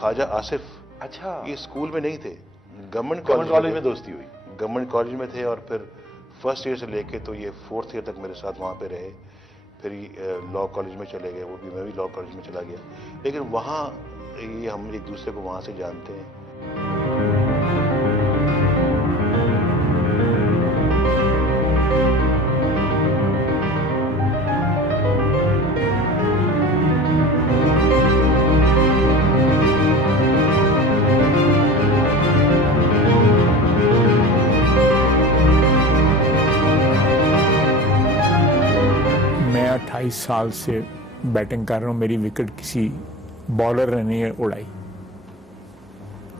ख्वाजा आसिफ, अच्छा, ये स्कूल में नहीं थे, गवर्नमेंट कॉलेज में दोस्ती हुई। गवर्नमेंट कॉलेज में थे और फिर फर्स्ट ईयर से लेके तो ये 4th ईयर तक मेरे साथ वहाँ पे रहे। फिर लॉ कॉलेज में चले गए, वो भी, मैं भी लॉ कॉलेज में चला गया। लेकिन वहाँ ये हम एक दूसरे को वहाँ से जानते हैं। मैं 28 साल से बैटिंग कर रहा हूँ, मेरी विकेट किसी बॉलर ने नहीं उड़ाई।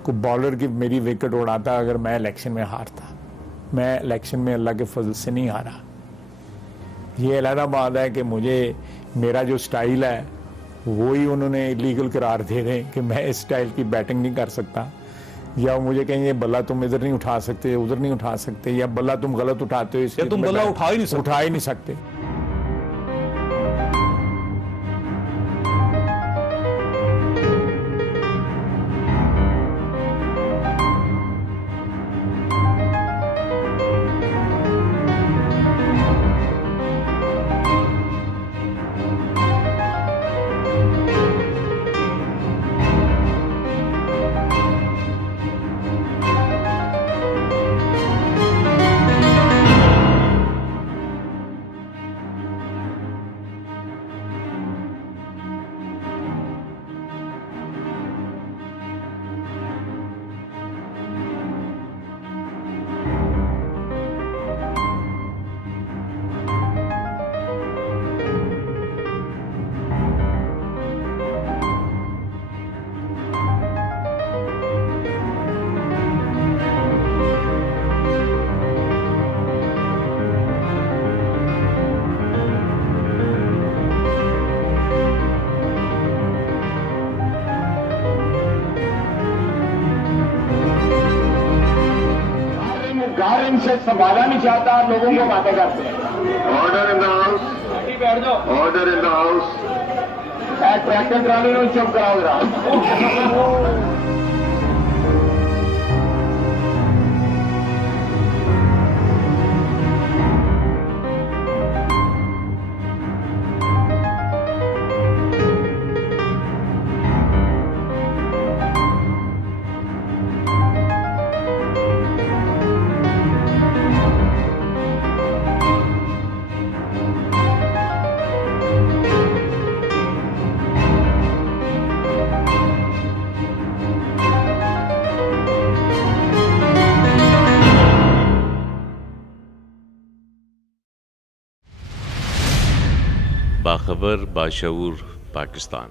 कोई बॉलर की मेरी विकेट उड़ाता अगर मैं इलेक्शन में हारता। मैं इलेक्शन में अल्लाह के फजल से नहीं हारा। ये अलहदा बात है कि मुझे मेरा जो स्टाइल है वही उन्होंने इलीगल करार दे रहे हैं कि मैं इस स्टाइल की बैटिंग नहीं कर सकता, या मुझे कहेंगे बल्ला तुम इधर नहीं उठा सकते, उधर नहीं उठा सकते, या बल्ला तुम गलत उठाते हो, इसलिए तुम बल्ला उठा ही नहीं सकते। गार्डन से संभाला नहीं चाहता, लोगों को बातें करते हैं। ऑर्डर इन द हाउस, बैठ जाओ। Order in the house, tractor trolley में चुप कराओ जरा। बाखबर बाशऊर पाकिस्तान।